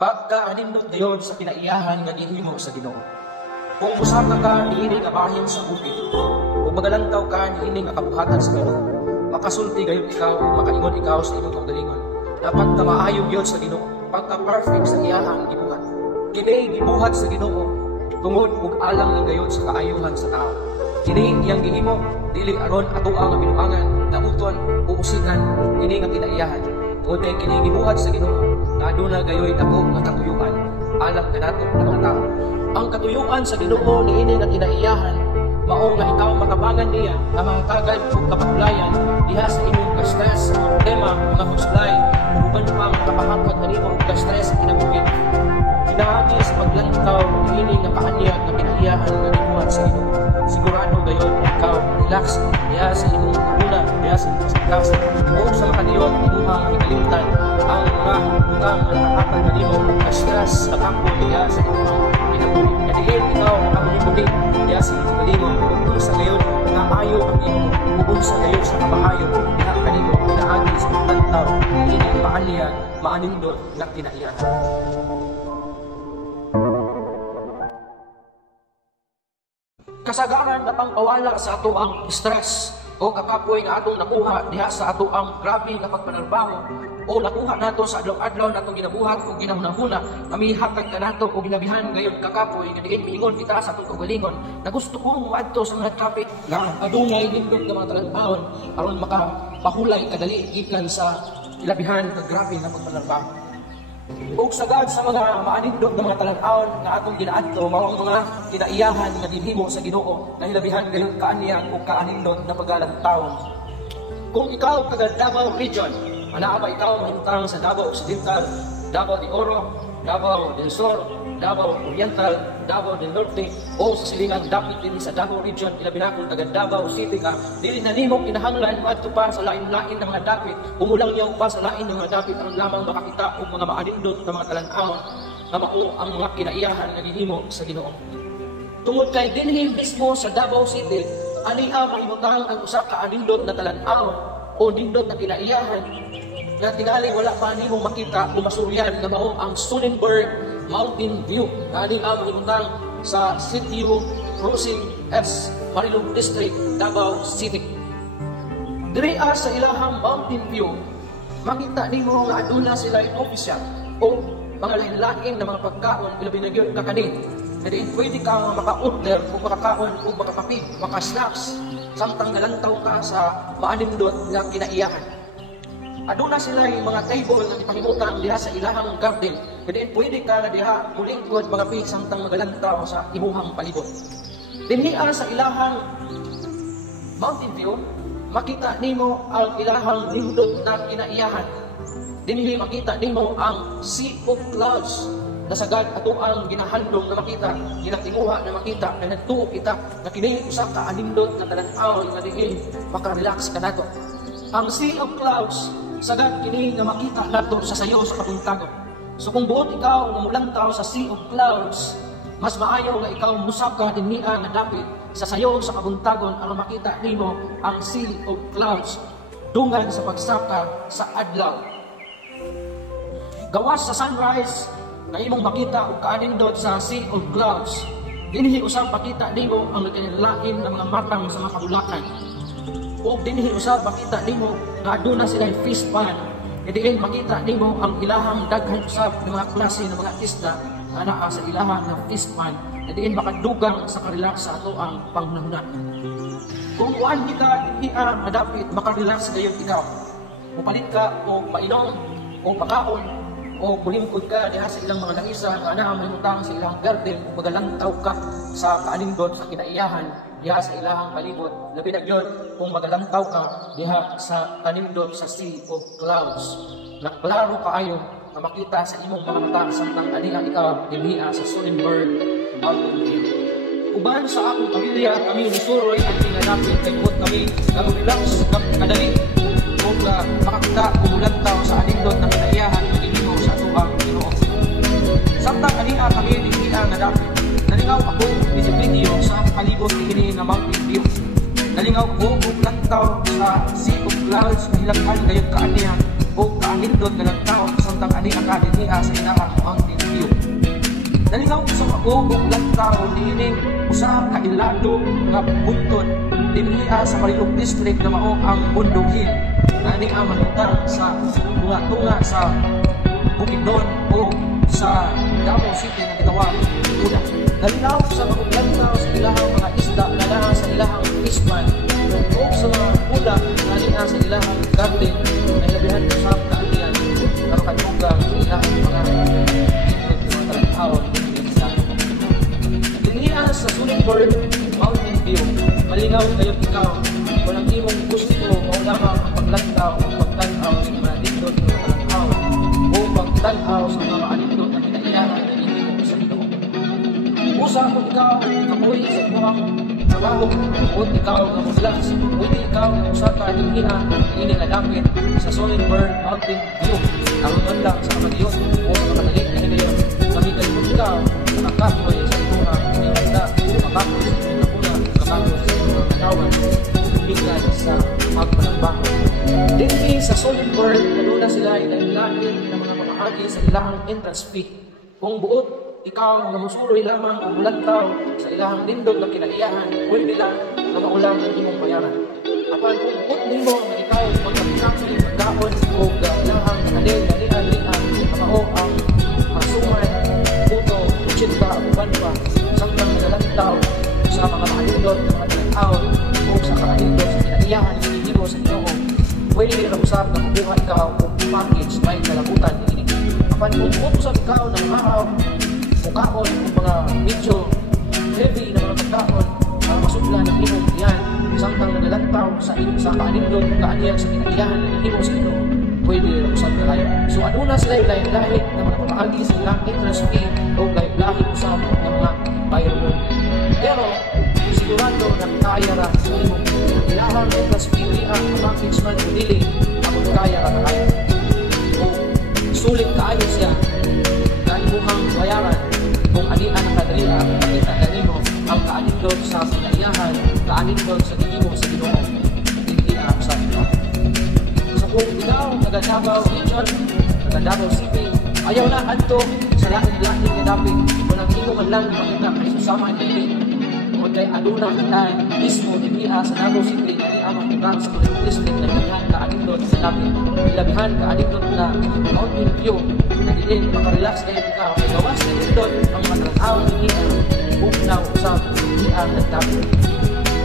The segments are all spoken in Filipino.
Pagkaanindot dayon sa kinaiyahan nga gihimo sa Ginoo. Kung usaka ka niini nga bahin sa bukid, kung magalantaw ka niini nga kabuhatan sa Ginoo, makasulti gayud ikaw, makaingon ikaw sa imong kaugalingon. Dapat na maayog yun sa Ginoo, pagka-perfect sa iyahang gibuhat. Kini gibuhat sa Ginoo, tungod ug alang gayon sa kaayuhan sa tao. Kini iyang gihimo, dili aron ato ang binuangan, nauton, uusikan, kini nga kinaiyahan. Tungod kay kini gibuhat sa Ginoo, na aduna gayoy dako nga katuyuan, alam kanato ng mga tao. Ang katuyuan sa Ginoo niini nga kinaiyahan, mao nga ikaw makabangan niya nga mga kagad ug kapagulayan diha sa imong ka-stress, problema, mga huslay, uban pang kapahangkot kanimo og ka-stress sa kinabuhi. Pinaagi sa paglantaw niini nga kaanyag nga kinaiyahan nga gibuhat sa Ginoo. Sigurado gayon ikaw relax diha sa imong una, diha sa imong stress, o sa makaliyon imuhang hikalimtan ang mga utang nga nakakapal kanimo og ka-stress sa kampo diha sa imong kinabuhi. Kadiin ikaw makabuhi diha sa imong galingon ug sa gayon naayo ang imo ug sa gayon sa kamaayo diha kanimo pinaagi sa paglantaw niini kaanyag maanindot nga kinaiyahan. Kasagaran na pangpawala sa ato ang stress o kakapoy nga atong nakuha diha sa ato ang grabe nga pagpanarbaho o nakuha nato sa adlaw-adlaw natong ginabuhat o ginahuna kami hatag ka nato o ginabihan gayon kakapoy nga diin miingon kita sa atong kaugalingon na gusto kong muadto sa mga traffic nga adunay nindot nga mga talan-taon aron makapahulay kadali gikan sa ilabihan nga grabe nga pagpanarbaho. Ug sagad sa mga maanindot nga mga talan-taon nga atong ginaadto mao mga kinaiyahan nga gihimo sa Ginoo na hilabihan gayon kaanyag ug kaanindot na paglantaw. Kung ikaw taga Davao Region, anaa ba ikaw mahimutang sa Davao Occidental, Davao de Oro, Davao del Sur, Davao Oriental, Davao del Norte o sa silingang dapit din sa Davao Region, ilabi na kung taga Davao City ka, dili na nimo kinahanglan maadto pa sa lain-lain ng mga dapit, umulang niyo pa sa lain ng mga dapit ang lamang makakita og mga maanindot na mga talan-awon nga mao ang mga kinaiyahan nga gihimo sa Ginoo. Tungod kay dinhi mismo sa Davao City, aniha mahimutang ang usa ka anindot na talan-awon o nindot na kinaiyahan na tingali wala pa nimo makita o masuryan na mao ang Sonnenberg Mountain View na ang mahimutang sa Sitio Cruising S. Marilog District, Davao City. Diri sa ilahang Mountain View, makita nimo nga aduna sila official o mga lain-lain na mga pagkaon ilabi na gyud kakanin. Dili pwede ka maka-order o makakaon o makakapig, maka-snacks samtang galantaw ka sa maanindot nga kinaiyahan. Aduna sila yung mga table na ipangimutang diha sa ilahang garden. Kaya pwede ka na diha mulingkod mga pig samtang magalantaw sa imuhang palibot. Dinhiya sa ilahang Mountain View, makita nimo ang ilahang nindot na kinaiyahan. Dinhi makita nimo ang Sea of Clouds na sagad ato ang ginahandong na makita, ginatinguha na makita, na nagtuo kita na kini usa ka anindot na talan-aw nga diin maka-relax ka nato. Ang Sea of Clouds sagad kini nga makita nato sa sayo sa kabuntagon. So kung buot ikaw nga mulantaw sa Sea of Clouds, mas maayo nga ikaw musaka dinhiya nga dapit sa sayo sa kabuntagon aron makita nimo ang Sea of Clouds dungan sa pagsaka sa adlaw. Gawas sa sunrise na imong makita og kaanindot sa Sea of Clouds, dinhi usab pakita nimo ang lain nga mga matang sa mga kabulakan. O dinhi usab makita nimo nga aduna sila fish pond. Diin makita nimo ang ilahang daghan usab ng mga klase ng mga isda na naa sa ilahang ng fish pond. Diin makadugang sa karelax sa ato ang panghunahuna. Kung kuan kita diha madapit makarelax gayon ikaw. Mupalit ka o mainom o pakaon o bulingkod ka diha sa ilang mga langisa nga anaa mahimutang sa ilang garden o magalantaw ka sa kaanindot sa kinaiyahan diha sa ilahang palibot. Labi na gyud kung magalantaw ka diha sa kanindot sa Sea of Clouds. Naklaro kaayo na makita sa imong mga mata samtang aniang ikaw dinhiya sa Sonnenberg Mountain View. Uban sa akong pamilya, kami nisuroy ang tinanapin kay buot kami nag-relax ng kadali o makakita kung mulantaw sa anindot na kinaiyahan na ginimo sa atubang Ginoo. Samtang aniang kami dinhiya na dapit, nalingaw ako ni sa video sa palibot ni nga Mountain View. Nalingaw ko ug lantaw sa Sea of Clouds na hilabhan gayud kaanihan o kaanindot nga lantaw samtang ani ang kadiniya sa ilahang Mountain Ako ug lantaw niining usa ka ilado nga buntod dinhiya sa Marilog District na mao ang Bundog Hill. Nani ang mahitang sa tunga-tunga sa Bukidnon o sa Davao City na gitawag Una. Nalinaw sa paglantaw sa ilahang mga isda na naa sa ilahang isman o sa mga pula na naa sa ilahang garden na ilabihan sa kaalian na makatugang sa ilahang mga talakaw dinhiya sa Sullivan Mountain View. Malinaw kayo ikaw kung ang imong gusto o lamang ang paglantaw o pagtanaw sa mga lindot na talakaw o pagtanaw sa mga alindot na pinaiyahan na hindi sa ito. Usa kung ikaw kapoy sa buwang trabaho o ikaw na muslas o ikaw na usaka dinhiya ini nga dapit sa Sullivan Mountain View. Ang lang sa kamadiyon o sa kamadaling na higayon kami kalimot ikaw sa nakapoy sa itunga ng isda o makapoy sa itunga pula makapoy sa itunga katawan bigan sa magpanagbaho. Dinhi sa Sullivan kanuna sila ilahin ng mga pamahagi sa ilahang entrance fee. Kung buot ikaw nga musuroy lamang ang bulantaw sa ilahang lindot na kinaiyahan, pwede lang na maulang ang imong bayaran. Apan kung buot nimo na ikaw magpapinakli magkaon o ilahang kanalin dalian na mao ang suman puto 80 abuban pa sangkang nagalantaw sa mga makalindot na mga talakaw o sa makalindot sa kinaiyahan na hinihimo sa inyo. Pwede na usap na mabuha ikaw o package may kalabutan ini. Apan kung buot usap ikaw ng araw mukhaon ng mga medyo heavy na mga pagkaon para masudla ng imong iyan samtang nagalantaw sa kaanindog kaaniyan sa kinaiyahan na hinihimo sa inyo. Pwede na usap na kayo. So aduna sila lahi-lahi na mga pamahagi sa ilang entrance fee o lahi-lahi usap ng mga bayaran. Pero sigurado na kaya ra sa imong ilahang entrance fee ang package man o dili ako kaya ra na kayo. O sulit kaayo siya na imuhang bayaran kung anian ang kadriya makita ganimo ang kaanindog sa kinaiyahan kaanindog sa ginimo sa Ginoo hindi na sa ito. So kung ikaw taga-Davao Region, taga-Davao City, ayaw na adto sa lain-lain na dapit kung ang imo man lang makita ay susama hindi o kay aduna na mismo dinhiya sa Davao City na ang lugar sa Marilog District na ilabihan kaanindog sa dapit ilabihan kaanindog na mountain view na dili makarelax kayo ikaw kay gawas na lindot ang matranaw dinhiya bugnaw sa dinhiya na dapit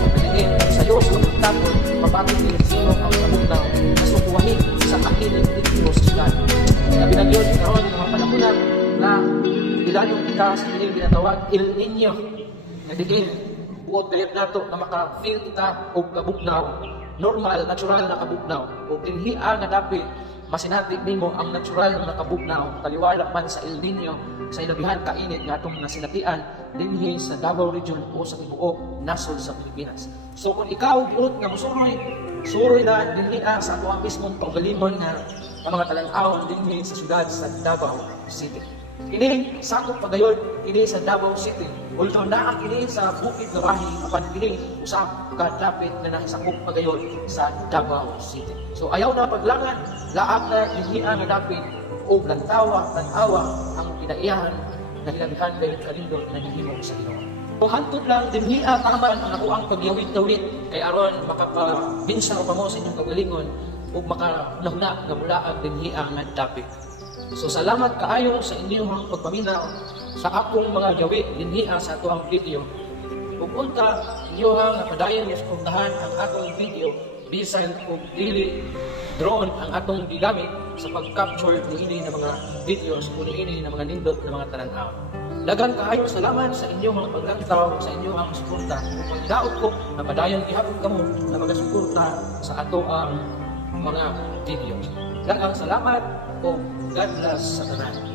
pagdilin sayo sa pagtapon mapatid din sino ang bugnaw na sukuwahin sa kahilig dito sa syudad. Labi na yun karon ng mga panahunan na ilanong ika sa inyong ginatawag El Niño na dili buot kayo nato na maka-feel kita o kabugnaw normal, natural na kabugnaw o dinhiya na dapit masinati nimo ang natural na kabugnaw taliwala man sa El Niño sa ilabihan kainit nga atong nasinatian dinhi sa Davao Region o sa tibuok nasod sa Pilipinas. So kung ikaw buot nga suroy na dinhiya sa ato ang mismong kaugalingon nga mga talanaw dinhi sa syudad sa Davao City. Ini sakop pagayon ini sa Davao City. Although naa kini sa bukid nga bahin apan kini usab ka dapit na nakasakop pagayon sa Davao City. So ayaw na paglangan laag na dinhiya nga dapit o lantawa tanawa ang kinaiyahan na hilabihan kay kalindot na gihimo sa Ginoo. So hantod lang dinhiya tama ang ako ang pagyawit-yawit kay aron makapabinsa o pamo sa inyong kagalingon ug makanahuna nga mulaag dinhiya nga dapit. So salamat kaayo sa inyong pagpaminaw sa akong mga gawit dinhiya sa ato ang video. Kung unta inyo nga padayon ispuntahan ang atong video bisan kung dili drone ang atong gigamit sa pag-capture niini ng mga videos o niini ng mga nindot ng mga talanaw. Daghang kaayo salamat sa inyong mga paglantaw sa inyong suporta. Kung daot ko na padayon gihapon kamo na magasuporta sa ato ang mga videos. Daghang salamat o God bless sa tanan.